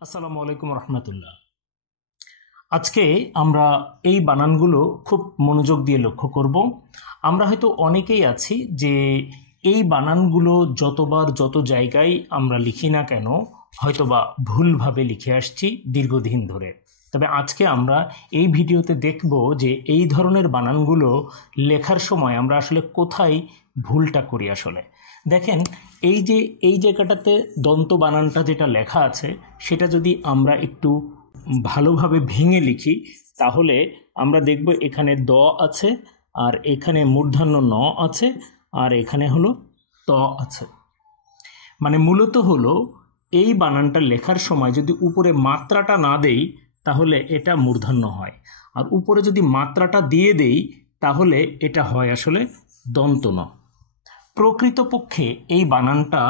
আসসালামু আলাইকুম রহমতুল্লাহ। আজকে আমরা এই বানানগুলো খুব মনোযোগ দিয়ে লক্ষ্য করব। আমরা হয়তো অনেকেই আছি যে এই বানানগুলো যতবার যত জায়গায় আমরা লিখি না কেন হয়তোবা ভুলভাবে লিখে আসছি দীর্ঘদিন ধরে। তবে আজকে আমরা এই ভিডিওতে দেখব যে এই ধরনের বানানগুলো লেখার সময় আমরা আসলে কোথায় ভুলটা করি। আসলে দেখেন, এই যে এই জায়গাটাতে দন্ত বানানটা যেটা লেখা আছে সেটা যদি আমরা একটু ভালোভাবে ভেঙে লিখি তাহলে আমরা দেখব এখানে দ আছে, আর এখানে মূর্ধন্য ন আছে, আর এখানে হলো ত আছে। মানে মূলত হলো এই বানানটা লেখার সময় যদি উপরে মাত্রাটা না দেই তাহলে এটা মূর্ধন্য হয়, আর উপরে যদি মাত্রাটা দিয়ে দেই তাহলে এটা হয় আসলে দন্ত ন। প্রকৃতপক্ষে এই বানানটা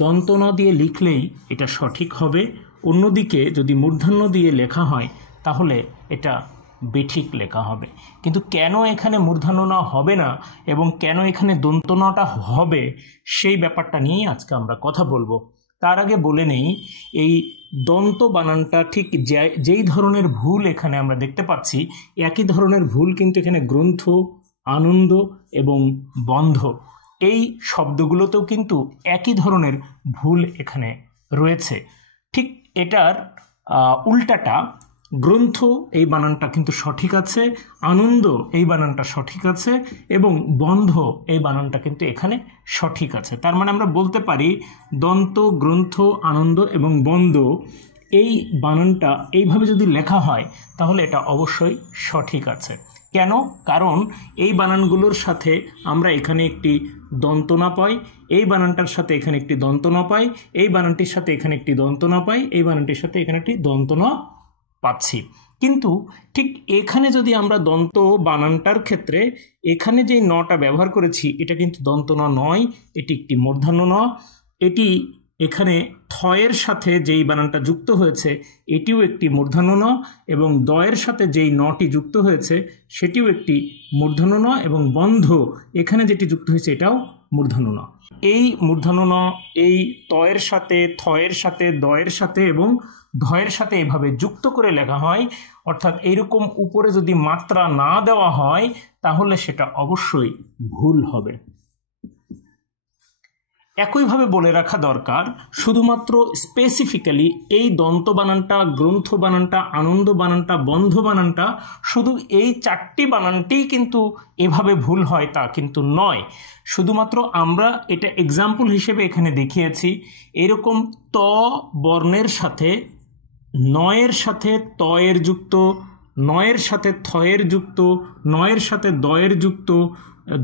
দন্ত ন দিয়ে লিখলেই এটা সঠিক হবে। অন্যদিকে যদি মূর্ধন্য দিয়ে লেখা হয় তাহলে এটা বেঠিক লেখা হবে। কিন্তু কেন এখানে মূর্ধন্য ন হবে না এবং কেন এখানে দন্ত নটা হবে সেই ব্যাপারটা নিয়েই আজকে আমরা কথা বলবো। তার আগে বলে নেই, এই দন্ত বানানটা ঠিক যেই ধরনের ভুল এখানে আমরা দেখতে পাচ্ছি একই ধরনের ভুল কিন্তু এখানে গ্রন্থ, আনন্দ এবং বন্ধ এই শব্দগুলোতেও কিন্তু একই ধরনের ভুল এখানে রয়েছে। ঠিক এটার উল্টাটা, গ্রন্থ এই বানানটা কিন্তু সঠিক আছে, আনন্দ এই বানানটা সঠিক আছে এবং বন্ধ এই বানানটা কিন্তু এখানে সঠিক আছে। তার মানে আমরা বলতে পারি দন্ত, গ্রন্থ, আনন্দ এবং বন্ধ এই বানানটা এইভাবে যদি লেখা হয় তাহলে এটা অবশ্যই সঠিক আছে। কেন? কারণ এই বানানগুলোর সাথে আমরা এখানে একটি দন্ত ন পাই, এই বানানটার সাথে এখানে একটি দন্ত ন পাই, এই বানানটির সাথে এখানে একটি দন্ত ন পাই, এই বানানটির সাথে এখানে একটি দন্ত ন পাচ্ছি। কিন্তু ঠিক এখানে যদি আমরা দন্ত বানানটার ক্ষেত্রে এখানে যে নটা ব্যবহার করেছি এটা কিন্তু দন্ত ন নয়, এটি একটি মূর্ধন্য ন। এটি এখানে থয়ের সাথে যেই বানানটা যুক্ত হয়েছে এটিও একটি মূর্ধন্য ন, এবং দয়ের সাথে যেই নটি যুক্ত হয়েছে সেটিও একটি মূর্ধন্য ন, এবং বন্ধ এখানে যেটি যুক্ত হয়েছে এটাও মূর্ধন্য ন। এই মূর্ধন্য ন এই তয়ের সাথে, থয়ের সাথে, দয়ের সাথে এবং ধয়ের সাথে এভাবে যুক্ত করে লেখা হয়। অর্থাৎ এইরকম উপরে যদি মাত্রা না দেওয়া হয় তাহলে সেটা অবশ্যই ভুল হবে। একইভাবে বলে রাখা দরকার, শুধুমাত্র স্পেসিফিক্যালি এই দন্ত বানানটা, গ্রন্থ বানানটা, আনন্দ বানানটা, বন্ধ বানানটা, শুধু এই চারটি বানানটিই কিন্তু এভাবে ভুল হয় তা কিন্তু নয়। শুধুমাত্র আমরা এটা এক্সাম্পল হিসেবে এখানে দেখিয়েছি। এরকম ত বর্ণের সাথে নয়ের সাথে তয়ের যুক্ত, নয়ের সাথে থয়ের যুক্ত, নয়ের সাথে দয়ের যুক্ত,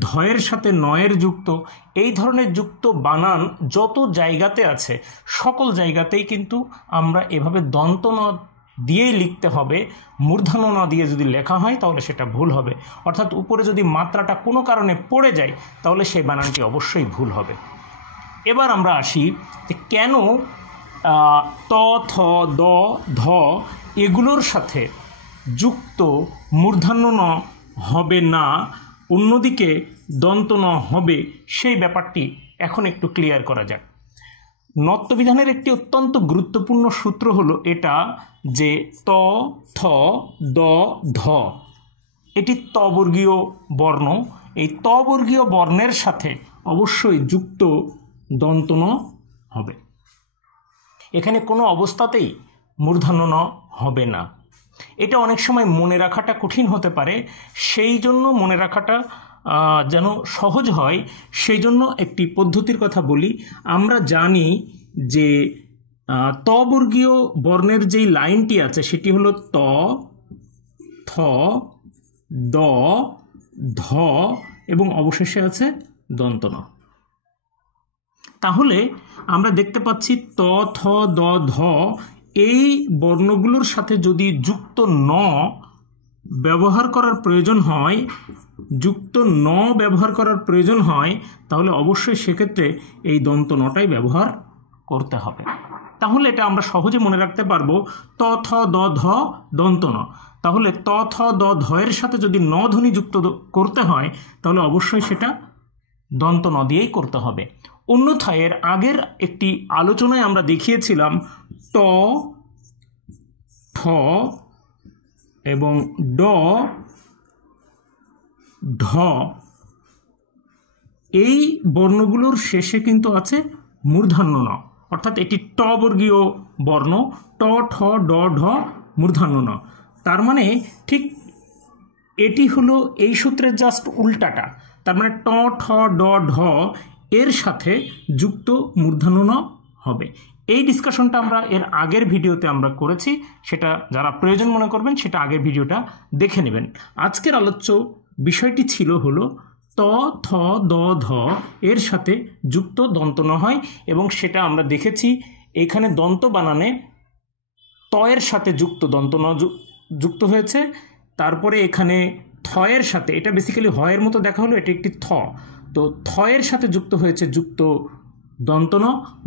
ধয়ের সাথে নয়ের যুক্ত, এই ধরনের যুক্ত বানান যত জায়গাতে আছে সকল জায়গাতেই কিন্তু আমরা এভাবে দন্ত ন দিয়েই লিখতে হবে। মূর্ধন্য ন দিয়ে যদি লেখা হয় তাহলে সেটা ভুল হবে। অর্থাৎ উপরে যদি মাত্রাটা কোনো কারণে পড়ে যায় তাহলে সেই বানানটি অবশ্যই ভুল হবে। এবার আমরা আসি যে কেন ত, থ, দ, ধ এগুলোর সাথে যুক্ত মূর্ধন্য ন হবে না, অন্যদিকে দন্ত ন হবে, সেই ব্যাপারটি এখন একটু ক্লিয়ার করা যাক। নত্যবিধানের একটি অত্যন্ত গুরুত্বপূর্ণ সূত্র হলো এটা যে ত, থ, দ, ধ এটি তবর্গীয় বর্ণ। এই তবর্গীয় বর্ণের সাথে অবশ্যই যুক্ত দন্ত ন হবে। এখানে কোনো অবস্থাতেই মূর্ধন্য ন হবে না। এটা অনেক সময় মনে রাখাটা কঠিন হতে পারে, সেই জন্য মনে রাখাটা যেন সহজ হয় সেই জন্য একটি পদ্ধতির কথা বলি। আমরা জানি যে তবর্গীয় বর্ণের যেই লাইনটি আছে সেটি হলো ত, থ, দ, ধ এবং অবশেষে আছে দন্ত ন। তাহলে আমরা দেখতে পাচ্ছি ত, থ, দ, ধ এই বর্ণগুলোর সাথে যদি যুক্ত ন ব্যবহার করার প্রয়োজন হয়, যুক্ত ন ব্যবহার করার প্রয়োজন হয় তাহলে অবশ্যই সেক্ষেত্রে এই দন্ত নটাই ব্যবহার করতে হবে। তাহলে এটা আমরা সহজে মনে রাখতে পারবো ত, থ, দ, ধ দন্ত ন। তাহলে ত, থ, দ, ধয়ের সাথে যদি ন ধ্বনি যুক্ত করতে হয় তাহলে অবশ্যই সেটা দন্ত ন দিয়েই করতে হবে। অন্যথায় এর আগের একটি আলোচনায় আমরা দেখিয়েছিলাম ট, ঠ এবং ড, ঢ, এই বর্ণগুলোর শেষে কিন্তু আছে মূর্ধন্য ন, অর্থাৎ এটি ট বর্গীয় বর্ণ, ট, ঠ, ড, ঢ, মূর্ধন্য ন। তার মানে ঠিক এটি হলো এই সূত্রের জাস্ট উল্টাটা। তার মানে ট, ঠ, ড, ঢ এর সাথে যুক্ত মূর্ধন্য ন হবে। এই ডিসকাশনটা আমরা এর আগের ভিডিওতে আমরা করেছি, সেটা যারা প্রয়োজন মনে করবেন সেটা আগের ভিডিওটা দেখে নেবেন। আজকের আলোচ্য বিষয়টি ছিল হলো ত, থ, দ, ধ এর সাথে যুক্ত দন্ত ন হয়, এবং সেটা আমরা দেখেছি এখানে দন্ত বানানে ত এর সাথে যুক্ত দন্ত ন যুক্ত হয়েছে, তারপরে এখানে থ এর সাথে, এটা বেসিক্যালি হ এর মতো দেখা হলো, এটি একটি থ, তো থ এর সাথে যুক্ত হয়েছে যুক্ত দন্ত ন,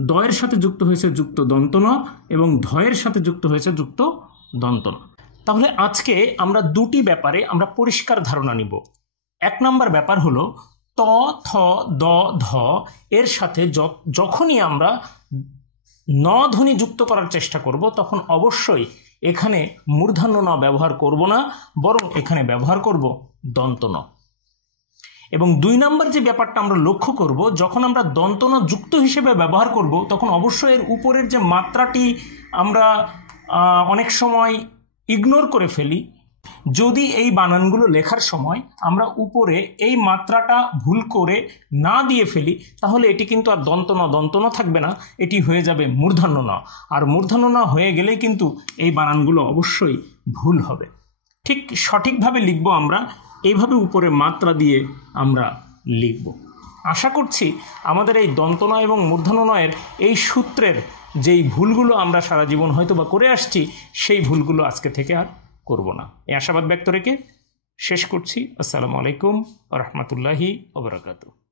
দ এর সাথে যুক্ত হয়েছে যুক্ত দন্ত ন, এবং ধ এর সাথে যুক্ত হয়েছে যুক্ত দন্ত ন। তাহলে আজকে আমরা দুটি ব্যাপারে আমরা পরিষ্কার ধারণা নিব। এক নম্বর ব্যাপার হলো ত, থ, দ, ধ এর সাথে যখনই আমরা ন ধ্বনি যুক্ত করার চেষ্টা করব তখন অবশ্যই এখানে মূর্ধন্য ন ব্যবহার করব না, বরং এখানে ব্যবহার করব দন্ত ন। এবং দুই নম্বর যে ব্যাপারটা আমরা লক্ষ্য করব, যখন আমরা দন্ত ন যুক্ত হিসেবে ব্যবহার করব তখন অবশ্যই এর উপরের যে মাত্রাটি আমরা অনেক সময় ইগনোর করে ফেলি। যদি এই বানানগুলো লেখার সময় আমরা উপরে এই মাত্রাটা ভুল করে না দিয়ে ফেলি তাহলে এটি কিন্তু আর দন্ত ন থাকবে না, এটি হয়ে যাবে মূর্ধন্য ন। আর মূর্ধন্য ন হয়ে গেলেই কিন্তু এই বানানগুলো অবশ্যই ভুল হবে। ঠিক সঠিকভাবে লিখব আমরা, এইভাবে উপরে মাত্রা দিয়ে আমরা লিখব। আশা করছি আমাদের এই দন্ত ন এবং মূর্ধন্য নয়ের এই সূত্রের যেই ভুলগুলো আমরা সারা জীবন হয়তো বা করে আসছি সেই ভুলগুলো আজকে থেকে আর করব না, এই আশাবাদ ব্যক্ত রেখে শেষ করছি। আসসালামু আলাইকুম ওয়া রাহমাতুল্লাহি ওয়া বারাকাতুহু।